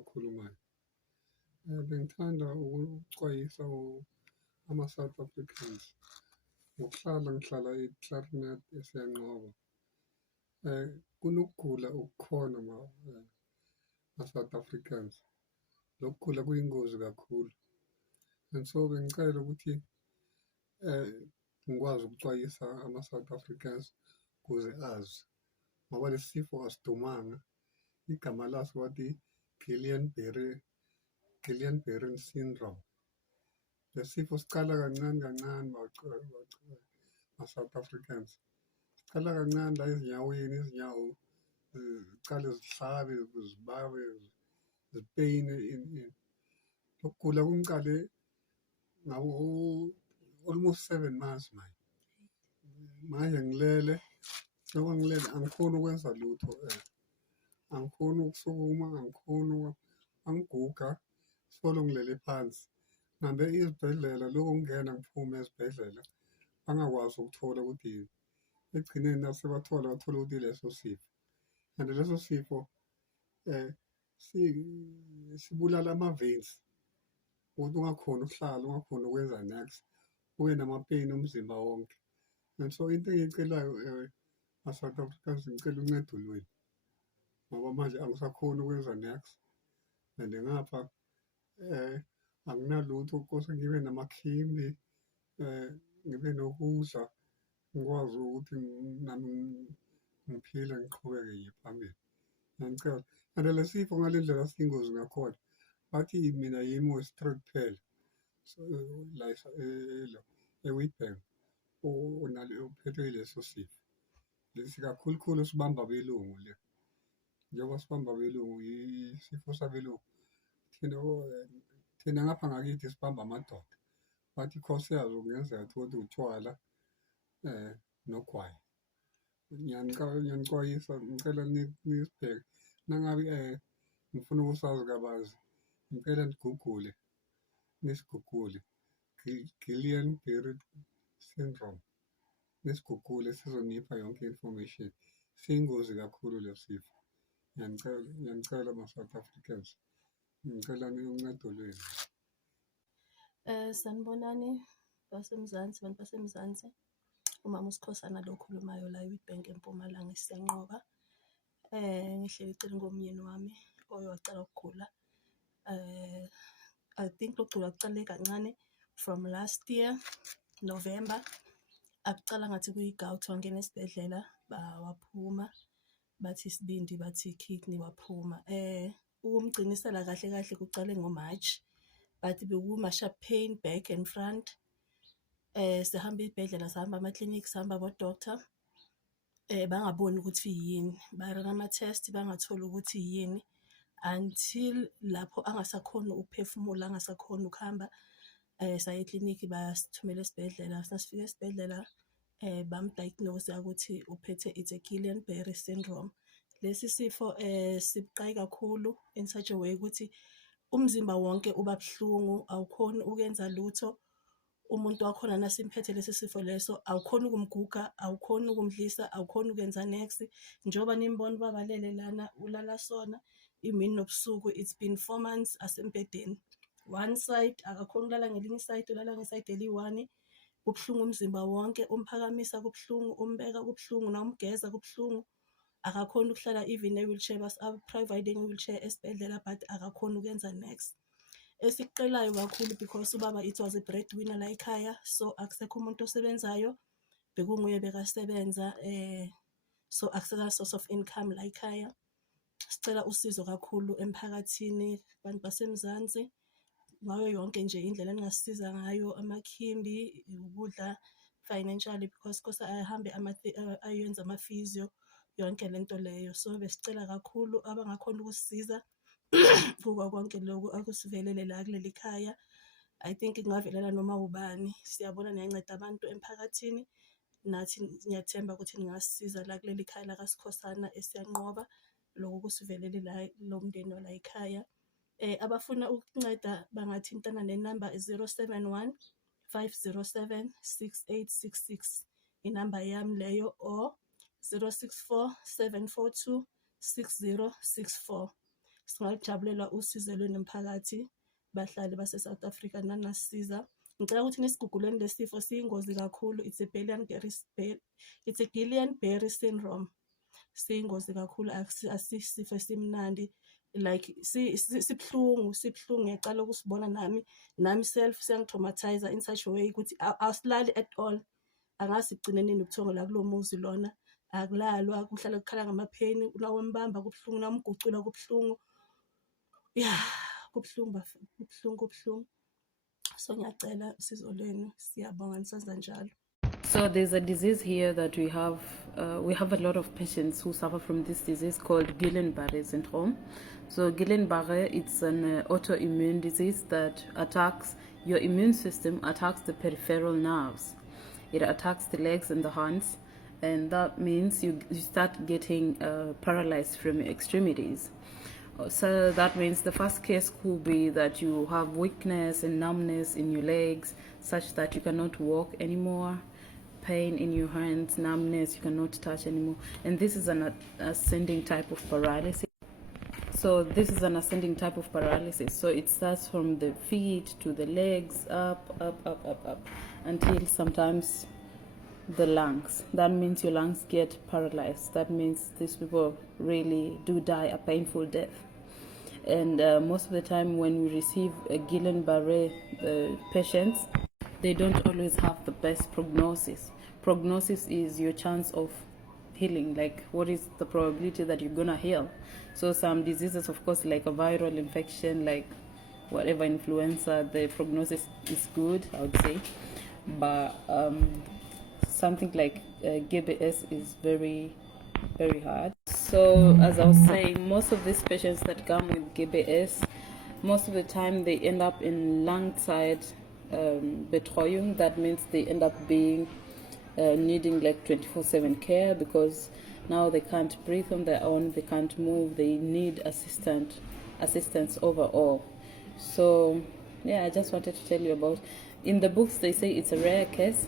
okhulumayo. Bengithanda ukuxwayisa ama-South Africans ngihlala eClarinet eSiyanqobo. Kunokugula okukhona ma-South Africans. Lokhu kugula kuyingozi kakhulu, and so bengicela ukuthi ngikwazi ukuxwayisa ama-South Africans ukuze azi ngoba lesi sifo asidumanga. Igama laso wathi Guillain-Barré syndrome. Lesi sifo sicala kancane kancane ma-South Africans. Sicala kancane la ezinyaweni, izinyawo zicale zihlabe, zibabe, zipeyine. Lokugula kungiqale ngabo almost 7 months manje. Manje ngilele, njengoba ngilele angikhoni ukwenza lutho. Angikhoni ukusukuma, angiguga, solo ngilele phansi. Ngihambe izibhedlela, lokhu ngingena ngiphume ezibhedlela bangakwazi ukuthola ukuthi yini. Ekugcineni bathola ukuthi leso sifo, and leso sifo sibulala ama-veins ukuthi ungakhoni ukuhlala, ungakhoni ukwenza next, ube namapeyini umzimba wonke. And so into engiyicelayo ma-South Africans, ngicela uncedo lwenu ngoba manje angisakhoni ukwenza next, and ngapha anginalutho. Kose ngibe namakhimbi, ngibe nokudla, ngikwazi ukuthi nami ngiphile ngiqhubeke ngiye phambili. Ngiyacela, and le sifo ngale ndlela siyingozi ngakhona bathi mina yimi we-street phela. So la e-Witbank uphethwe yileso sifo. Lesi kakhulukhulu sibamba abelungu le. Njengoba sibamba abelungu, isifo sabelungu. Thina ngapha ngakithi sibamba amadoda. Bathi cause yazo kungenzeka ukuthi utshwala nogwayi. Ngiyanicwayisa, ngicela nisibheke. Nangabe ngifuna ukusazi kabanzi, ngicela nigugule, nisigugule. Guillain-Barré syndrome. Nisigugule sizonipha yonke information. Siyingozi kakhulu le sifo. Ngiyanicela ma-South Africans. Ngicela uncedo lwenu. Sanibonani basemzansi, bantu basemzansi. Umama uSikhosana lo okhulumayo la eWitbank eMpumalanga eSiyanqoba. Ngihleli eceleni komyeni wami oye wacala ukugula. I think lokugula kucale kancane from last year November. Akucala ngathi kuyi-gout, wangena esibhedlela waphuma, bathi isibindi, bathi kidney, waphuma. Ukumgcinisela kahle kahle kucale ngoMarch, bathi bekuma-sharp pain back and front. Sihamba izibhedlela, sihamba ama-clinic, sihamba abo-doctor, bangaboni ukuthi yini, barana ama-test bangatholi ukuthi yini, until lapho angasakhoni ukuphefumula, angasakhoni ukuhamba. Saya ekliniki, basithumela esibhedlela. Sasifika esibhedlela bamdiagnose ukuthi uphethe Guillain-Barré syndrome. Lesi sifo sibuqayi kakhulu in such a way ukuthi umzimba wonke uba buhlungu, awukhoni ukwenza lutho. Umuntu wakhona nasimphethe lesi sifo leso, awukhoni ukumguga, awukhoni ukumdlisa, awukhoni ukwenza next. Njengoba nimbona ubaba lele lana ulala sona imini nobusuku. It's been 4 months asembhedeni. One side akakhoni ukulala ngelinye side, ulala ngeside eli-1. Kubuhlungu umzimba wonke, umphakamisa kubuhlungu, umbeka kubuhlungu, nawumgeza kubuhlungu. Akakhoni ukuhlala even e-wheelchair, providing i-wheelchair esibhedlela, but akakhoni ukwenza next. Esikuqelayo kakhulu because ubaba it was a breadwinner la ekhaya, so akusekho umuntu osebenzayo, bekunguye bekasebenza, so akusela source of income la ekhaya. Sicela usizo kakhulu emphakathini, bantu basemzansi, ngayo yonke nje indlela ningasiza ngayo, amakhimbi, ukudla, financially, because kose ahambe ayenza ama-physio, yonke lento leyo. So besicela kakhulu abangakhona ukusisiza kuko konke lokhu akusivelele la kuleli khaya. I think kungavelela noma ubani. Siyabona niyanceda abantu emphakathini, nathi ngiyathemba ukuthi ningasisiza la kuleli khaya la kaSikhosana eSiyanqoba, lokho kusivelele la lo mndeni wala ekhaya. Abafuna ukunceda bangathintana nenamba 071 507 6866, inamba yami leyo, or 064 742 6064. singalujabulela usizo lwenemphakathi bahlali base-South Africa nanasisiza. Ngicela ukuthi nisiguguleni lesi sifo siyingozi kakhulu. It's a Guillain-Barré syndrome. Siyingozi kakhulu, asisifo esimnandi, like sibhlungu ngiyaqala ukusibona nami self siyangithraumatize in such a way ukuthi asilali at all. Angazi sigcine nini ubuthongo la kulo muzi lona, akulalwa, kuhlala kukhala ngamapheni, nawembamba kubuhlungu, namgucula kubuhlungu, kubuhlungu kubuhlungu. So ngiyacela usizo lwenu, siyabonga nisenza njalo. So there's a disease here that we have a lot of patients who suffer from this disease called Guillain-Barré syndrome. So Guillain-Barré, it's an autoimmune disease that attacks your immune system, attacks the peripheral nerves. It attacks the legs and the hands, and that means you start getting paralyzed from your extremities. So that means the first case could be that you have weakness and numbness in your legs such that you cannot walk anymore, pain in your hands, numbness, you cannot touch anymore. And this is an ascending type of paralysis. So this is an ascending type of paralysis. So it starts from the feet to the legs, up, until sometimes the lungs. That means your lungs get paralyzed. That means these people really do die a painful death. And most of the time when we receive Guillain-Barré patients, they don't always have the best prognosis. Prognosis is your chance of healing, like what is the probability that you're gonna heal. So some diseases, of course, like a viral infection, like whatever influenza, the prognosis is good, I would say. But something like GBS is very, very hard. So as I was saying, most of these patients that come with GBS, most of the time they end up in lung side Betreuung. That means they end up being needing like 24/7 care, because now they can't breathe on their own, they can't move, they need assistance overall. So yeah, I just wanted to tell you about, in the books they say it's a rare case,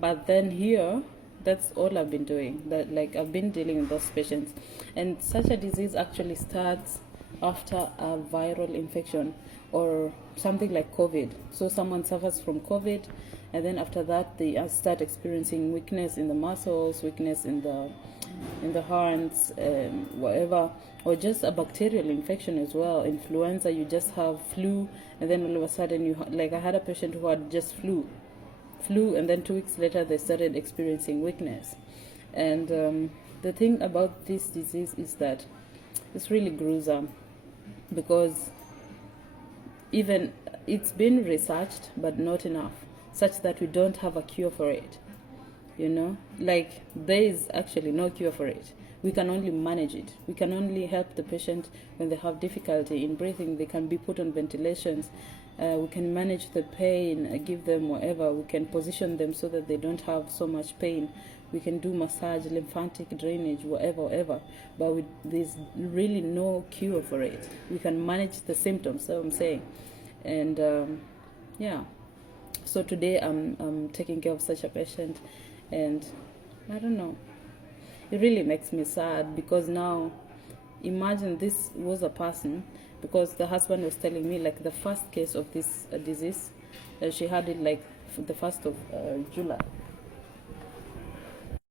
but then here that's all I've been doing, that like I've been dealing with those patients. And such a disease actually starts after a viral infection or something like COVID. So someone suffers from COVID, and then after that they start experiencing weakness in the muscles, weakness in the hands, whatever, or just a bacterial infection as well. Influenza, you just have flu, and then all of a sudden you like I had a patient who had just flu, and then 2 weeks later they started experiencing weakness. And the thing about this disease is that it's really gruesome, because even it's been researched but not enough, such that we don't have a cure for it. You know, like there is actually no cure for it. We can only manage it. We can only help the patient when they have difficulty in breathing. They can be put on ventilations. We can manage the pain, give them whatever. We can position them so that they don't have so much pain. We can do massage, lymphatic drainage, whatever. But there's really no cure for it. We can manage the symptoms, so I'm saying. And yeah. So today I'm taking care of such a patient, and I don't know. It really makes me sad, because now imagine this was a person, because the husband was telling me like the first case of this disease, she had it like the 1st of July.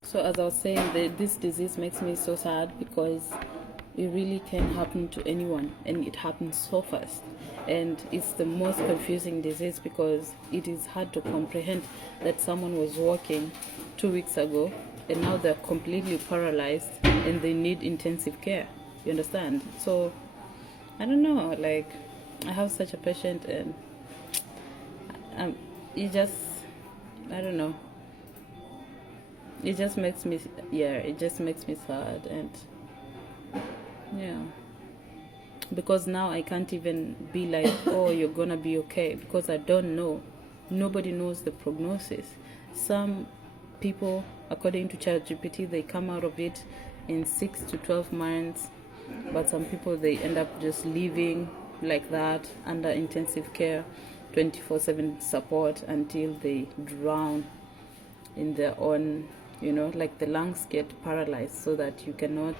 So as I was saying, this disease makes me so sad, because it really can happen to anyone, and it happens so fast. And it's the most confusing disease, because it is hard to comprehend that someone was walking 2 weeks ago and now they're completely paralyzed and they need intensive care. You understand? So I don't know, like I have such a patient, and it just, I don't know, it just makes me sad. And yeah, because now I can't even be like, oh, you're gonna be okay, because I don't know. Nobody knows the prognosis. Some people, according to ChatGPT, they come out of it in 6 to 12 months, but some people, they end up just living like that under intensive care, 24/7 support, until they drown in their own, you know, like the lungs get paralyzed so that you cannot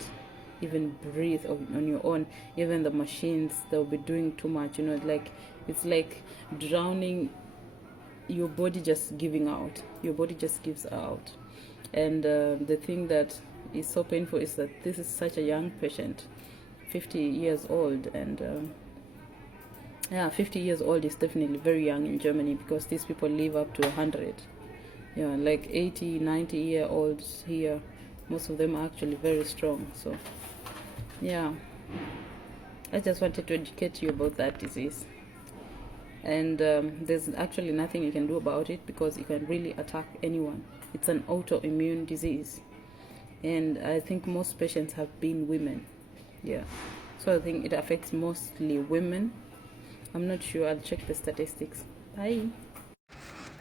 even breathe on your own. Even the machines, they'll be doing too much, like it's like drowning. Your body just giving out. Your body just gives out. And the thing that is so painful is that this is such a young patient, 50 years old. And 50 years old is definitely very young in Germany, because these people live up to 100. Like 80, 90-year-olds here, most of them are actually very strong. So I just wanted to educate you about that disease. And there's actually nothing you can do about it, because it can really attack anyone. It's an autoimmune disease, and I think most patients have been women. So I think it affects mostly women. I'm not sure, I'll check the statistics. Bye.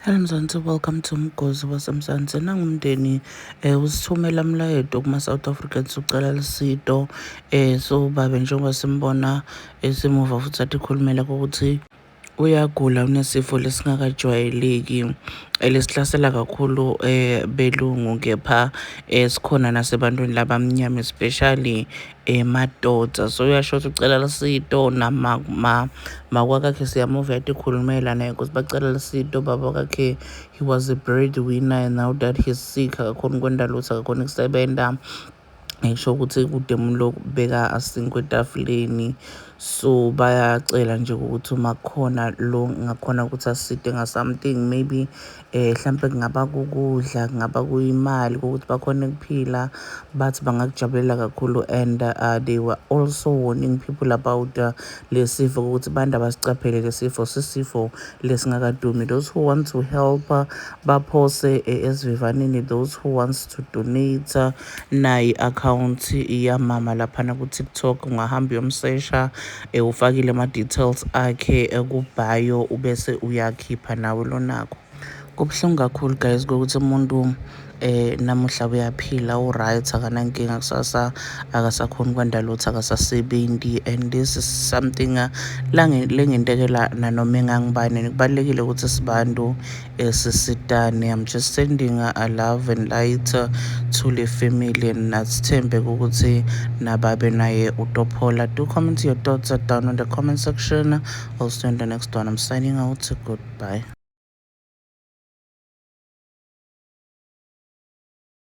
Hello Mzansi, welcome to Mgozi waseMzansi. Nangumndeni usithumela umlayeto kuma-South Africans ucela lisito so babe njengoba simbona simuva futhi athi khulumela ukuthi uyagula, unesifo lesingakajwayeleki lesihlasela kakhulu belungu, kepha sikhona nasebantwini labamnyama, especially madoda. So uyasho ukuthi ucela lisito, makwakhe siyamuva yathi khulumela naye ukuthi bacela lisito. Baba kakhe, he was a breadwinner, and now that he's sick akakhoni kwenda lutho, akakhoni kusebenza, ngisho ukuthi kude umuntu lokubeka asinkwe etafuleni. So bayacela nje ukuthi uma kukhona lo ngakhona ukuthi aside nga-something, maybe mhlampe kungaba kukudla, kungaba kuyimali ukuthi bakhone kuphila, bathi bangakujabulela kakhulu. And they were also warning people about lesifo ukuthi bantu abasicaphele lesifo, sisifo lesingakadumi. Those who want to help baphose esivivaneni, those who wants to donate nayi account yamama laphana ku-TikTok, ungahamba uyomsesha ufakile ama-details akhe ku-bio ubese uyakhipha nawe lonakho. Kubuhlungu kakhulu guys ukuthi umuntu namuhla uyaphila u-right, akanankinga, kusasa akasakhoni kwenda lutho, akasasebenzi. And this is something lengentekela nanoma engangibani. Kubalulekile ukuthi sibantu sisitane. I'm just sending a love and light to the family, and nasithembe ukuthi nababe naye utophola. Do comment your thoughts down in the comment section. I'll see you in the next one. I'm signing out. Goodbye.